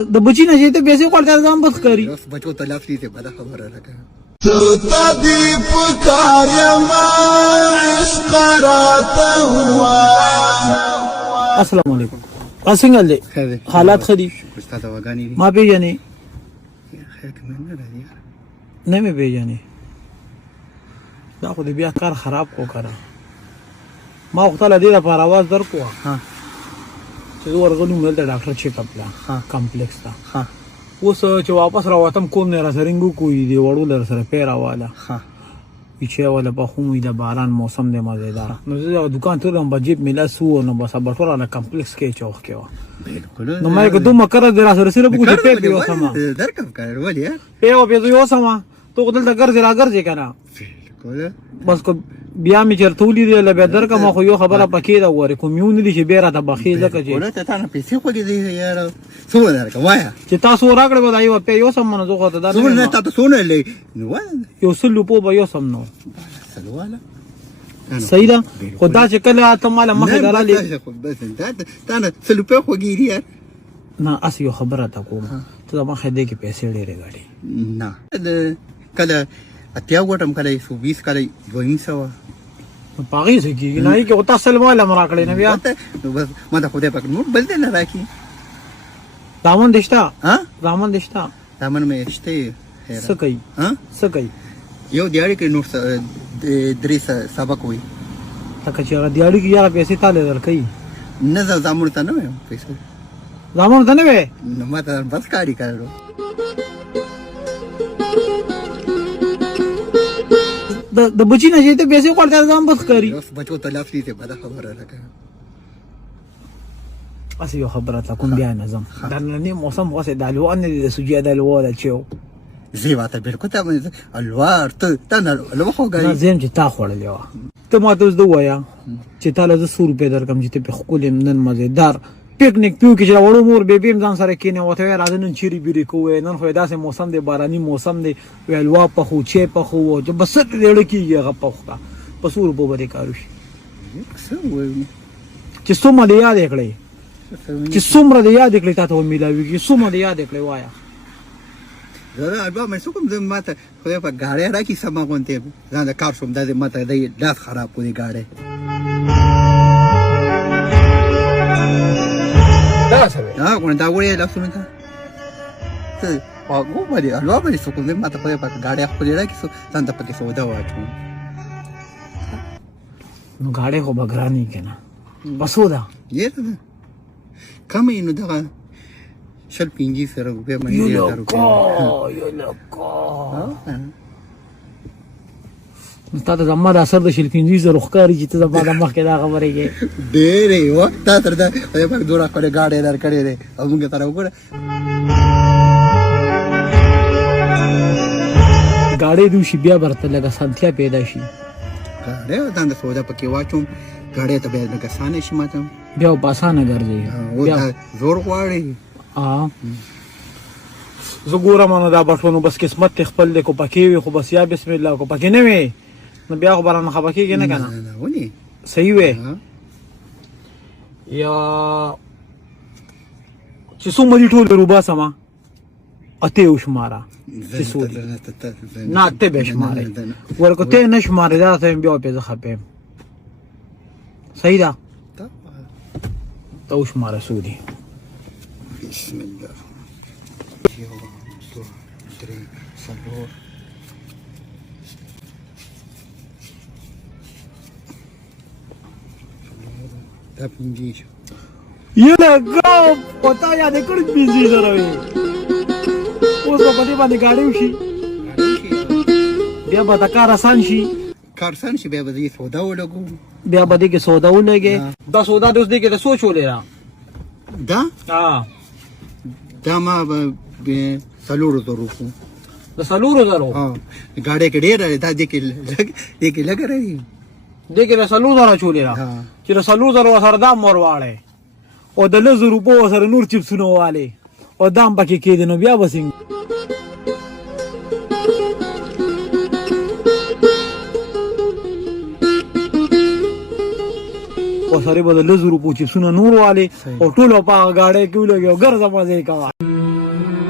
د بچی نه چې ته پیسې ورته ځان بس کری بچو ته لاس دې بده خبره راکړه ته دې پکار یما عشق راته هوا. السلام علیکم. څنګه دې حالات خدي استاد وګانی دي ما پیژنې خیر کې نه راځي نه مې پیژنې دا خو دې بیا کار خراب کو کړه ما وخت له دې لپاره आवाज درکو ها چې ورغلو مل ته ډاکټر چیک اپ لا کمپلیکس تا ها اوس چې واپس راوتم کوم نه را سرنګو کوی دی وړو لر سره پیرا والا ها چې ولا په خو د باران موسم دی مزیدار نو زه دکان ته دم بجیب ملا سو نو بس ابټور علی کمپلیکس کې چوخ کې و بالکل نو مې کوم کړه درا سره سره پوښتې په یو سما درکم کار ولې په یو سما تو دل د ګرځي را ګرځي کنه بالکل بس کو بیا می چرتولې دی له بدر کا ما خو یو خبره پکې دا وره کومیون دي چې بیره ته بخې ځکه چې ولته تا نه پیسې خو دې یار څو درکه وایا چې تاسو راکړې ودای په یو سم نه زه ته دا څو نه تاسو سونه لې نو یو سلو په یو سم نو سلواله صحیح ده خدا چې کله ته مال مخه درالې بس دا نه سلو په خو ګیری نه اس یو خبره تا کوم ته ما خدای کې پیسې ډېرې غاړي نه کله اتیا وټم کله 120 کله 200 پاغي سکی نه کې او تاسو له مال مراکړې نه بیا بس ما ته خدای پاک نور بل دې نه راکی دامن دشتا ها دامن دشتا دامن مې شته سکي ها سکي یو دیاړي کې نور درې سبق وي تکه چې دیاړي کې یاره پیسې تاله درکې نه زامن ته نه ویم پیسې دامن ته نه وې نو ما ته بس کاری کړو د بچی نه چې ته پیسې ورته ځان بس کری بچو ته لاس دې بده خبره راکړه اسی یو خبره تا کوم بیا نظم دا نه موسم واسه د الوان د سوجي د الوان چيو زی واته بالکل ته الوار ته نه لو خو غاړي زم چې تا خوړلې و ته ما ته زده وایا چې تعالی ز 100 روپے درکم چې ته په خپل نن مزیدار پکنیک پیو کې راوړو مور به بیم ځان سره کینه وته راځي نن چیرې بیرې کوې نن خو داسې موسم دی باراني موسم دی ویلوا په خو چې په خو چې بس دې لکیږي غ په خو په 100 روپے باندې کارو شي چې څومره دی یاد کړې چې څومره دی یاد کړې تاسو ملاوي چې څومره دی یاد کړې وایا زه البته مې څوک دې ماته خو په غاړه راکی سما غونته ځان کار شوم د ماته دې لاس خراب کړی غاړه دا څه ها کوم دا وړي لاسونه ته هغه باندې الوا باندې څوک دې ماته په غاړه خپل راکی ځان ته پکې سودا واچو نو غاړه خو بګرانی کنه بسودا یې ته کمې نو دا شل 50 روپے باندې یو لکو مستاده زما د اثر د شل 50 روخکاری چې ته زما د مخ کې دا خبرې کې ډېرې وخت تر دا په دوره کړه گاډي در کړې ده او موږ تر وګوره گاډي دوشي بیا برته لګه سنتیا پیدا شي گاډي دا د سودا پکې واچوم گاډي ته به لګه سانه شي ماته بیا باسانه ګرځي بیا زور غواړي زه ګورم نو دا بټونو بس قسمت خپل کو پکې وي خو بس یا بسم الله کو پکې نه وي نو بیا خو برانه خپکې نه کنه ونی صحیح وي یا چې څومره ټول روبا سما اته وشماره چې سودی نه ته به شماره ورکو ته نشماره دا ته بیا په ځخه په صحیح ده ته وشماره سودی بسم الله یو دو درې څلور دا پنځه یله ګاو پتا یاد کړی بيزي دروي اوس په دې باندې گاډي وشي بیا به دا کار آسان شي کارسان شي بیا به دې سودا ولګو بیا به دې کې سودا ولګي دا سودا دوس دې کې د سوچ ولې را دا دا ما به سلور ضرورو د سلورو زرو گاډي کې ډېر دا دې کې لګ راځي دې کې د سلورو زرو چولې را چې د سلورو زرو سره دا مور واړې او د لزر روپو سره نور چپسونه واله او دام پکې کېد نو بیا وسنګ او سره به د لزر روپو چپسونه نور واله او ټول په گاډي کې ولګي او ګرځه مزه کا ته